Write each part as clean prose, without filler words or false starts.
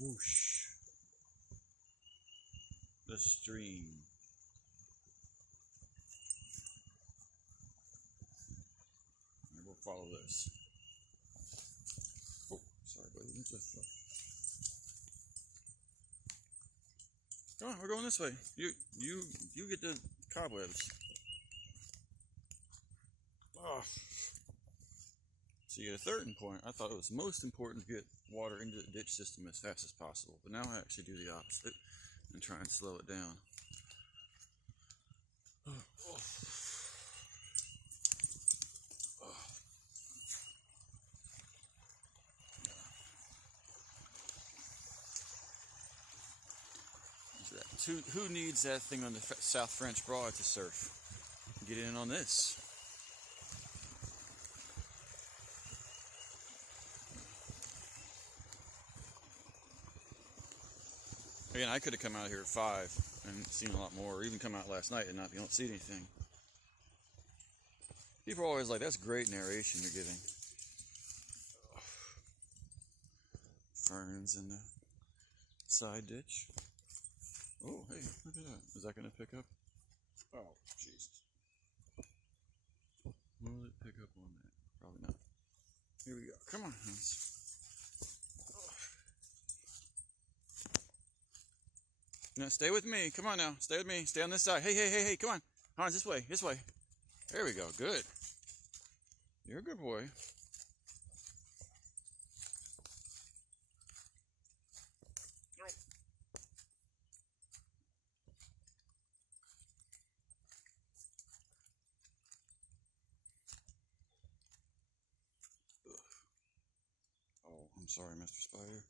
Whoosh. The stream. And we'll follow this. Oh, sorry, buddy. Come on, we're going this way. You get the cobwebs. Oh. So you get a third point. I thought it was most important to get water into the ditch system as fast as possible, but now I actually do the opposite and try and slow it down. Oh. Oh. Who needs that thing on the South French Broad to surf? Get in on this. Again, I could have come out here at 5 and seen a lot more, or even come out last night and not be able to see anything. People are always like, that's great narration you're giving. Ferns in the side ditch. Oh, hey, look at that. Is that going to pick up? Oh, Jesus. Will it pick up on that? Probably not. Here we go. Come on, Hans. No, stay with me. Come on now. Stay with me. Stay on this side. Hey, hey, hey, hey. Come on. Hans, this way. This way. There we go. Good. You're a good boy. Oh, I'm sorry, Mr. Spider.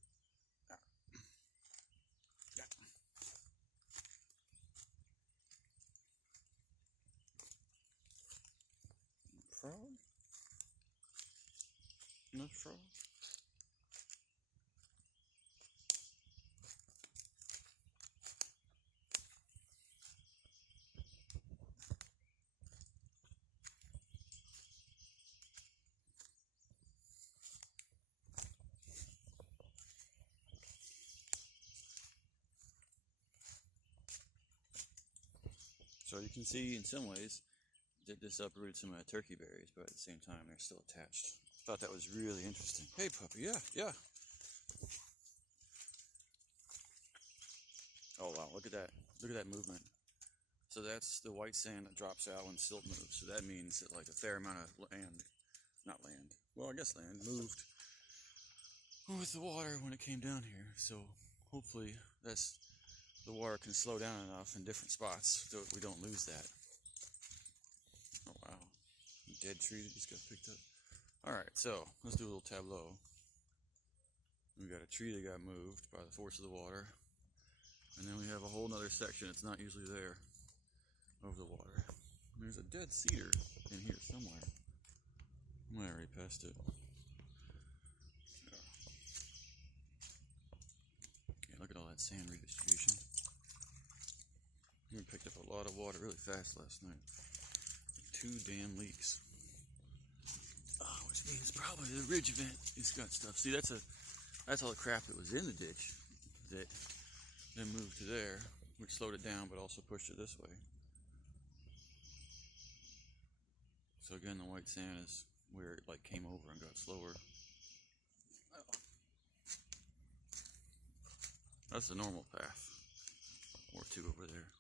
Frog? No frog? So you can see in some ways that this uprooted some of my turkey berries, but at the same time they're still attached. Thought that was really interesting. Hey puppy, yeah. Oh wow, look at that. Look at that movement. So that's the white sand that drops out when silt moves. So that means that like a fair amount of land, well I guess land, moved with the water when it came down here. So hopefully the water can slow down enough in different spots so we don't lose that. Oh wow, dead tree that just got picked up. Alright, so let's do a little tableau. We got a tree that got moved by the force of the water. And then we have a whole nother section that's not usually there over the water. And there's a dead cedar in here somewhere. I already passed it. Okay, look at all that sand redistribution. We picked up a lot of water really fast last night. 2 damn leaks. Oh, which means probably the ridge vent has got stuff. See, that's all the crap that was in the ditch that then moved to there, which slowed it down, but also pushed it this way. So again, the white sand is where it like came over and got slower. Oh. That's the normal path, or 2 over there.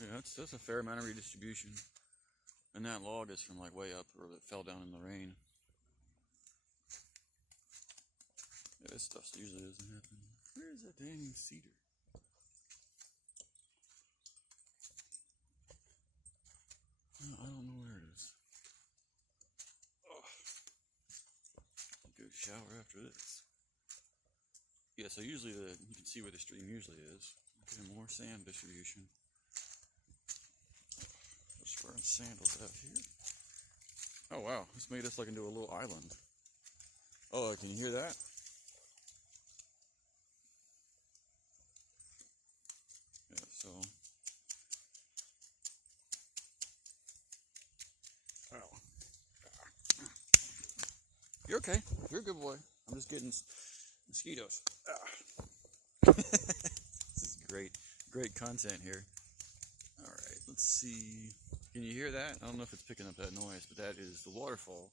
Yeah, that's a fair amount of redistribution. And that log is from like way up, or that fell down in the rain. Yeah, this stuff usually doesn't happen. Where's that dang cedar? I don't know where it is. Oh. Good shower after this. Yeah, so usually you can see where the stream usually is. Okay, more sand distribution. Just wearing sandals out here. Oh wow, this made us like into a little island. Oh, can you hear that? Yeah, so. Oh. You're okay. You're a good boy. I'm just getting mosquitoes. This is great content here. All right, let's see. Can you hear that? I don't know if it's picking up that noise, but that is the waterfall.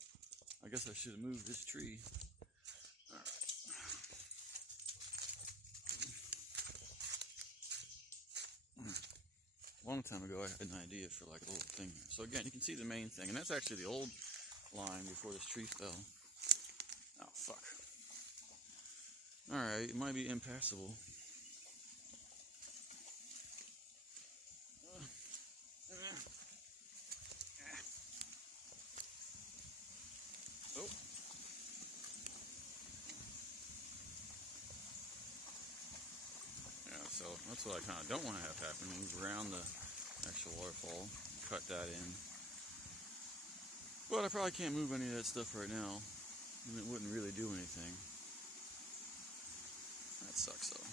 I guess I should have moved this tree. All right. A long time ago, I had an idea for like a little thing here. So again, you can see the main thing, and that's actually the old line before this tree fell. Oh, fuck. All right, it might be impassable. Oh. Yeah, so that's what I kind of don't want to have happen. Move around the actual waterfall, cut that in. But I probably can't move any of that stuff right now, and it wouldn't really do anything. That sucks though.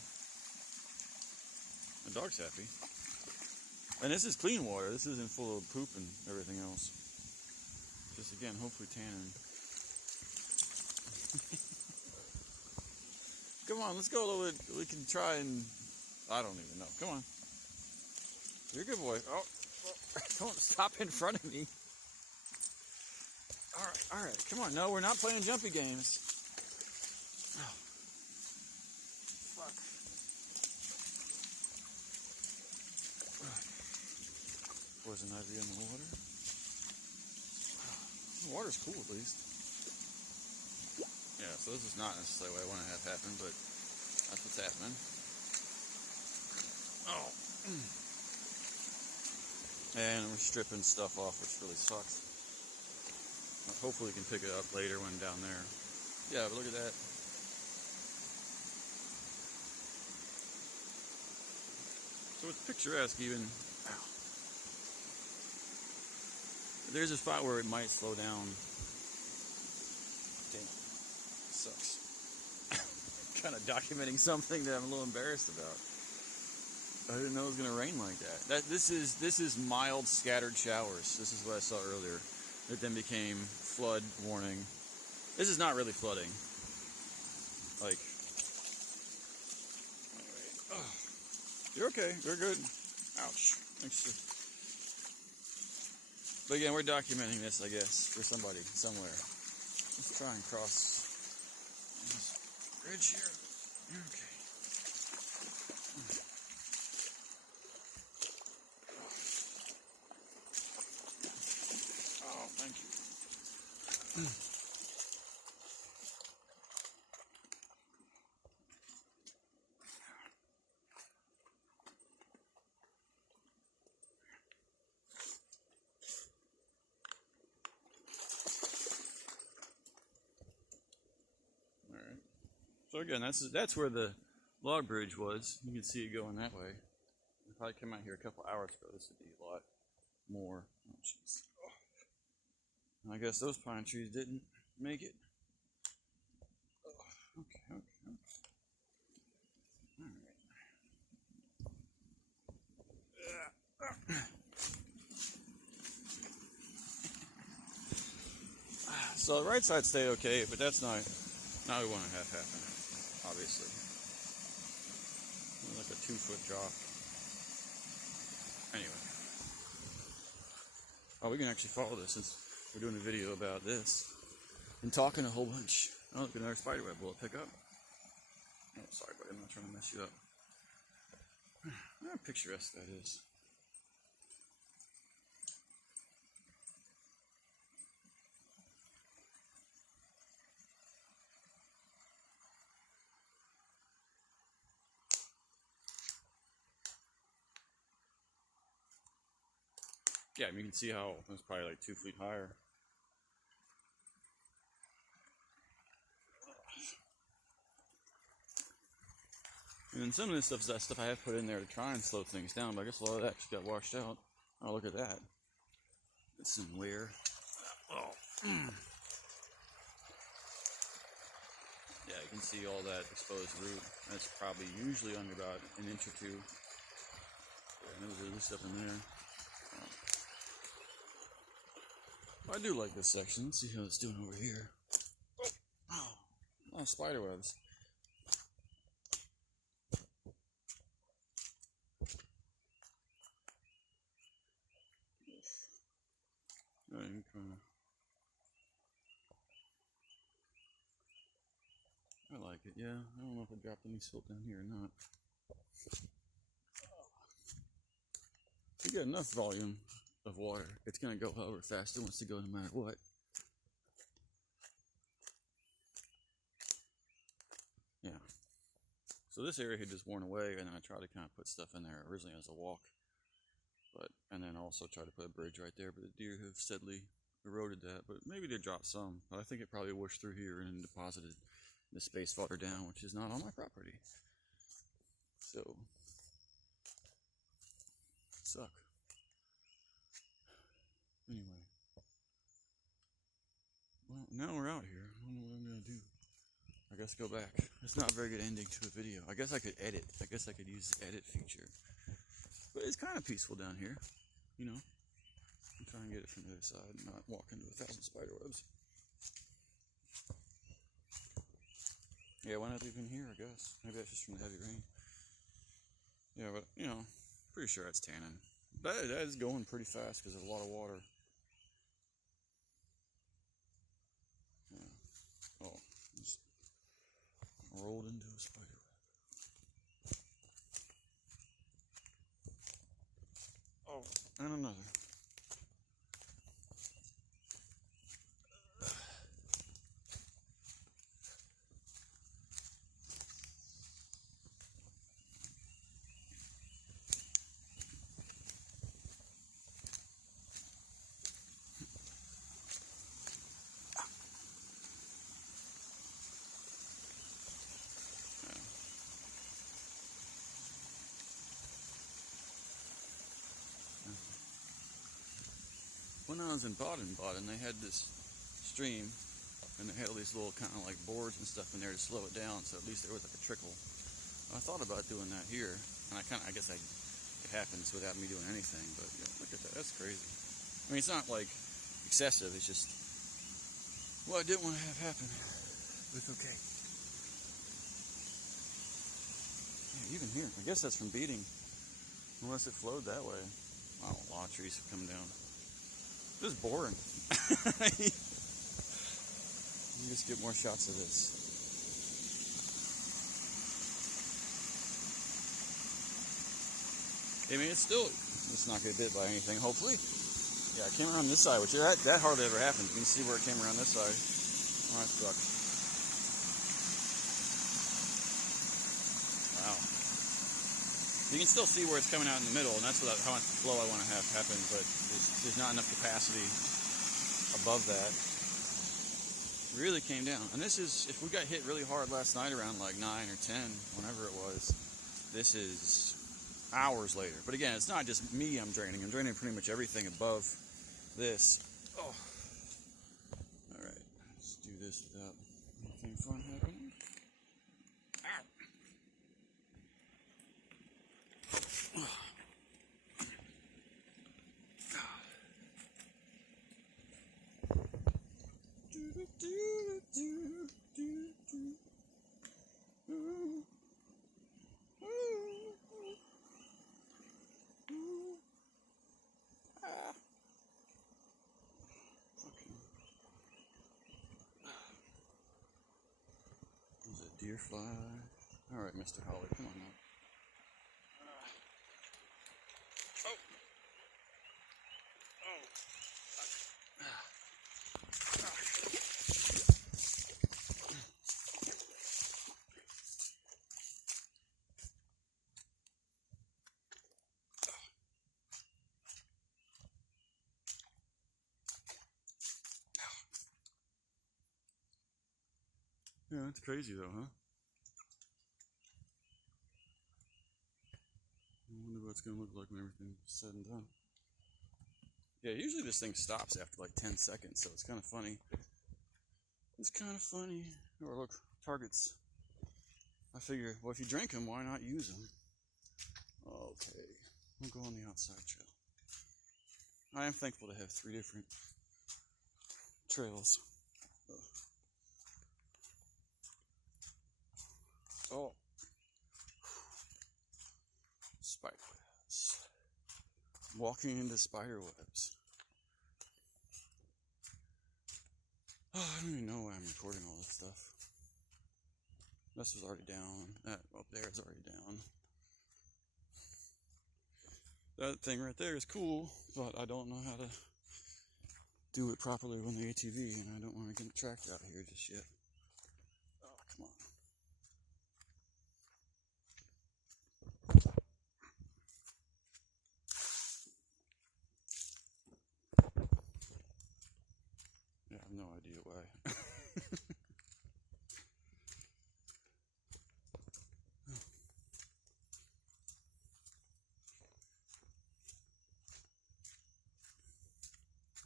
The dog's happy. And this is clean water. This isn't full of poop and everything else. Just again, hopefully tannin. Come on, let's go a little bit. We can try and... I don't even know. Come on. You're a good boy. Oh, don't stop in front of me. All right. Come on. No, we're not playing jumpy games. Oh. Fuck. Poison ivy in the water. The water's cool at least. Yeah, so this is not necessarily what I want to have happen, but that's what's happening. Oh. And we're stripping stuff off, which really sucks. Hopefully we can pick it up later when down there. Yeah, but look at that. So it's picturesque even. Ow. There's a spot where it might slow down. Damn. Sucks. Kind of documenting something that I'm a little embarrassed about. I didn't know it was going to rain like that. This is mild scattered showers. This is what I saw earlier. It then became flood warning. This is not really flooding. Like, anyway. Oh. You're okay. You're good. Ouch. Thanks. But again, we're documenting this, I guess, for somebody somewhere. Let's try and cross this bridge here. Okay. Oh, thank you. All right. So again, that's where the log bridge was. You can see it going that way. If I came out here a couple hours ago, this would be a lot more. Oh, jeez. I guess those pine trees didn't make it. Okay. All right. So the right side stayed okay, but that's not what we want to have happen, obviously. Like a 2-foot drop. Anyway. Oh, we can actually follow this since we're doing a video about this and talking a whole bunch. Oh, look, another spiderweb. Will it pick up? Oh, sorry, buddy. I'm not trying to mess you up. How picturesque that is. Yeah, I mean, you can see how it's probably like 2 feet higher. And then some of this stuff is that stuff I have put in there to try and slow things down, but I guess a lot of that just got washed out. Oh, look at that. It's some weir. Oh. Yeah, you can see all that exposed root. That's probably usually under about an inch or two. And there was really stuff in there. I do like this section. Let's see how it's doing over here. Oh, spider webs. I like it, yeah. I don't know if I dropped any silt down here or not. If you get enough volume of water, it's going to go however fast it wants to go no matter what. Yeah. So this area had just worn away, and then I tried to kind of put stuff in there originally as a walk. And then also try to put a bridge right there, but the deer have steadily eroded that. But maybe they dropped some. But I think it probably washed through here and deposited the space farther down, which is not on my property. So, suck. Anyway. Well, now we're out here. I don't know what I'm going to do. I guess go back. It's not a very good ending to a video. I guess I could edit. I guess I could use the edit feature. But it's kind of peaceful down here, you know. I'm trying to get it from the other side and not walk into 1,000 spider webs. Yeah, why not even here, I guess. Maybe that's just from the heavy rain. Yeah, but, you know, pretty sure that's tannin. That is going pretty fast because there's a lot of water. Yeah. Oh, just rolled into a spider web. Oh, and another. When I was in Baden, they had this stream, and they had all these little kind of like boards and stuff in there to slow it down, so at least there was like a trickle. I thought about doing that here, and I guess it happens without me doing anything, but yeah, look at that, that's crazy. I mean, it's not like excessive, it's just what I didn't want to have happen, but it's okay. Yeah, even here, I guess that's from beating, unless it flowed that way. Wow, a lot of trees have come down. This is boring. You just get more shots of this. I mean, it's not going to get bit by anything, hopefully. Yeah, I came around this side, which that hardly ever happens. You can see where it came around this side. Oh, that sucks. Wow. You can still see where it's coming out in the middle, and that's how much flow I want to have happen, but there's not enough capacity above that. Really came down. And this is, if we got hit really hard last night around like 9 or 10, whenever it was, this is hours later. But again, it's not just me I'm draining pretty much everything above this. Oh. Alright, let's do this without anything fun happening. Ow. There's a deer fly. Alright, Mr. Holly, come on now. Yeah, that's crazy though, huh? I wonder what it's going to look like when everything's said and done. Yeah, usually this thing stops after like 10 seconds, so it's kind of funny. It's kind of funny. Or look, targets. I figure, well, if you drink them, why not use them? Okay, we'll go on the outside trail. I am thankful to have 3 different trails. Oh, spider webs. Walking into spider webs. Oh, I don't even know why I'm recording all this stuff. This was already down. That up there is already down. That thing right there is cool, but I don't know how to do it properly on the ATV, and I don't want to get tracked out here just yet. Oh, come on. Yeah, I have no idea why.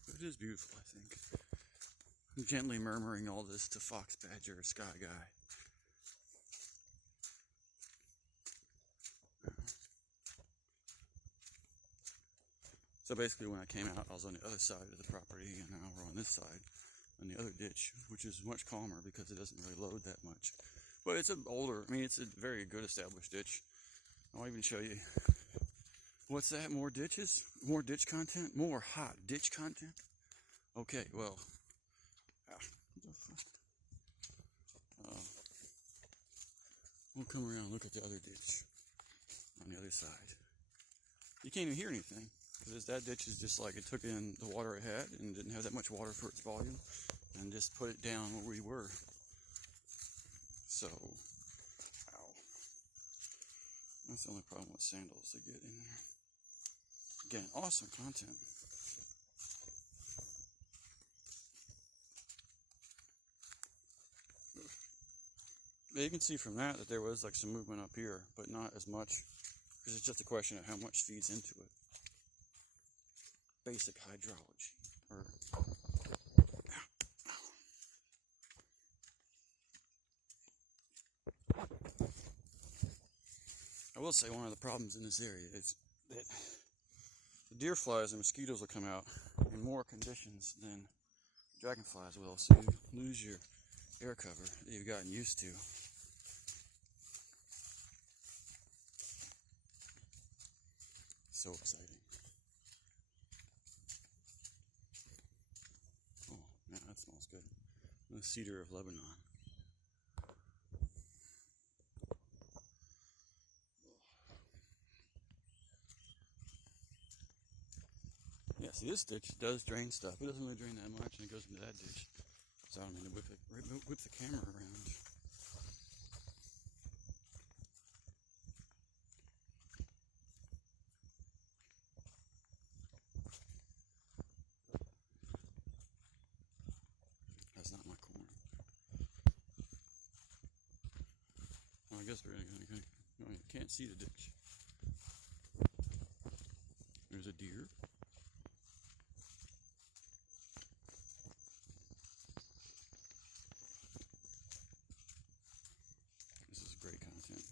But it is beautiful, I think. I'm gently murmuring all this to Fox Badger, Sky Guy. So basically when I came out, I was on the other side of the property, and now we're on this side, on the other ditch, which is much calmer because it doesn't really load that much. But it's an older, I mean, it's a very good established ditch. I'll even show you. What's that? More ditches? More ditch content? More hot ditch content? Okay, well. We'll come around and look at the other ditch on the other side. You can't even hear anything because that ditch is just like it took in the water it had and didn't have that much water for its volume and just put it down where we were. So, ow. That's the only problem with sandals to get in there. Again, awesome content. You can see from that there was like some movement up here, but not as much, because it's just a question of how much feeds into it. Basic hydrology. I will say one of the problems in this area is that the deer flies and mosquitoes will come out in more conditions than dragonflies will, so you lose your air cover that you've gotten used to. So exciting. Oh, yeah, that smells good. The cedar of Lebanon. Yeah, see, this ditch does drain stuff. It doesn't really drain that much, and it goes into that ditch. So I don't mean to whip the camera around. That's not my corn. Well, I guess we're gonna no, you can't see the ditch. There's a deer. This is great content.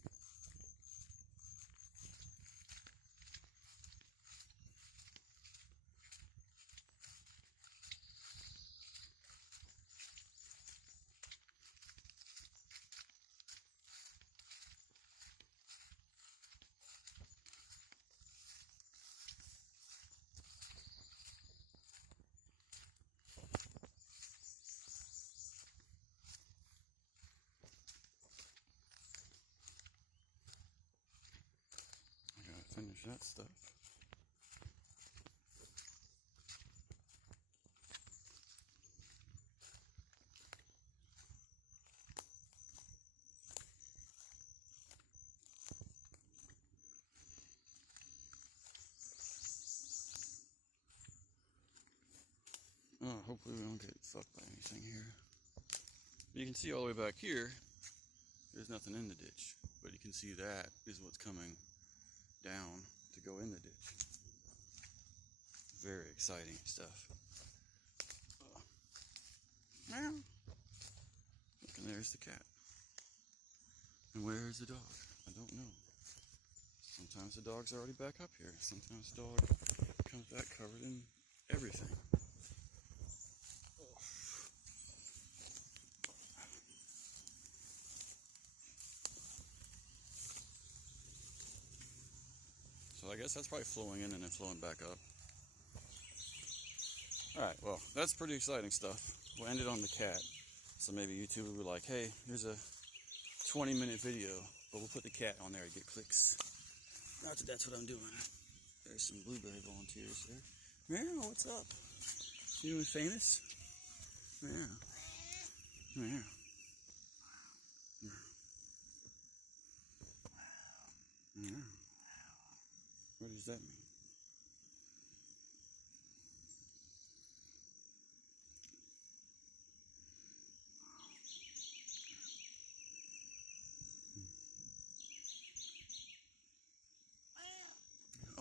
I gotta finish that stuff. Oh, hopefully we don't get fucked by anything here. But you can see all the way back here, there's nothing in the ditch. But you can see that is what's coming down to go in the ditch. Very exciting stuff. Meow. Look, and there's the cat. And where is the dog? I don't know. Sometimes the dog's already back up here. Sometimes the dog comes back covered in everything. I guess that's probably flowing in and then flowing back up. Alright, well, that's pretty exciting stuff. We'll end it on the cat. So maybe YouTube will be like, hey, here's a 20-minute video, but we'll put the cat on there to get clicks. Not that that's what I'm doing. There's some blueberry volunteers there. Meow, what's up? You doing famous? Meow. Meow. Meow. What does that mean?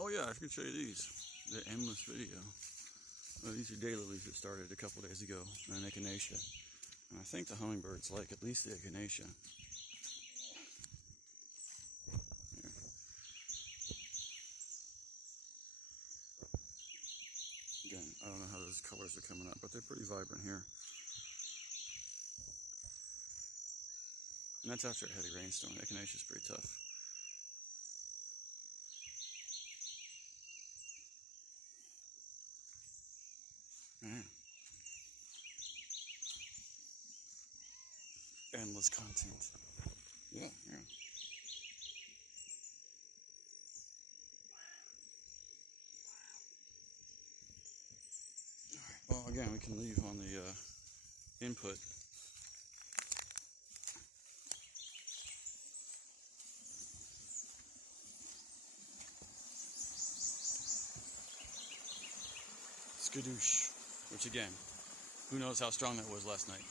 Oh yeah, I could show you these. The endless video. Well, these are daylilies that started a couple days ago in echinacea. And I think the hummingbirds like at least the echinacea. Here. Again, I don't know how those colors are coming up, but they're pretty vibrant here. And that's after a heavy rainstorm. Echinacea is pretty tough. Yeah. Endless content. Yeah, yeah. Alright, well, again, we can leave on the input. Skadoosh. Which again, who knows how strong that was last night.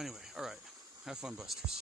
Anyway, alright. Have fun, busters.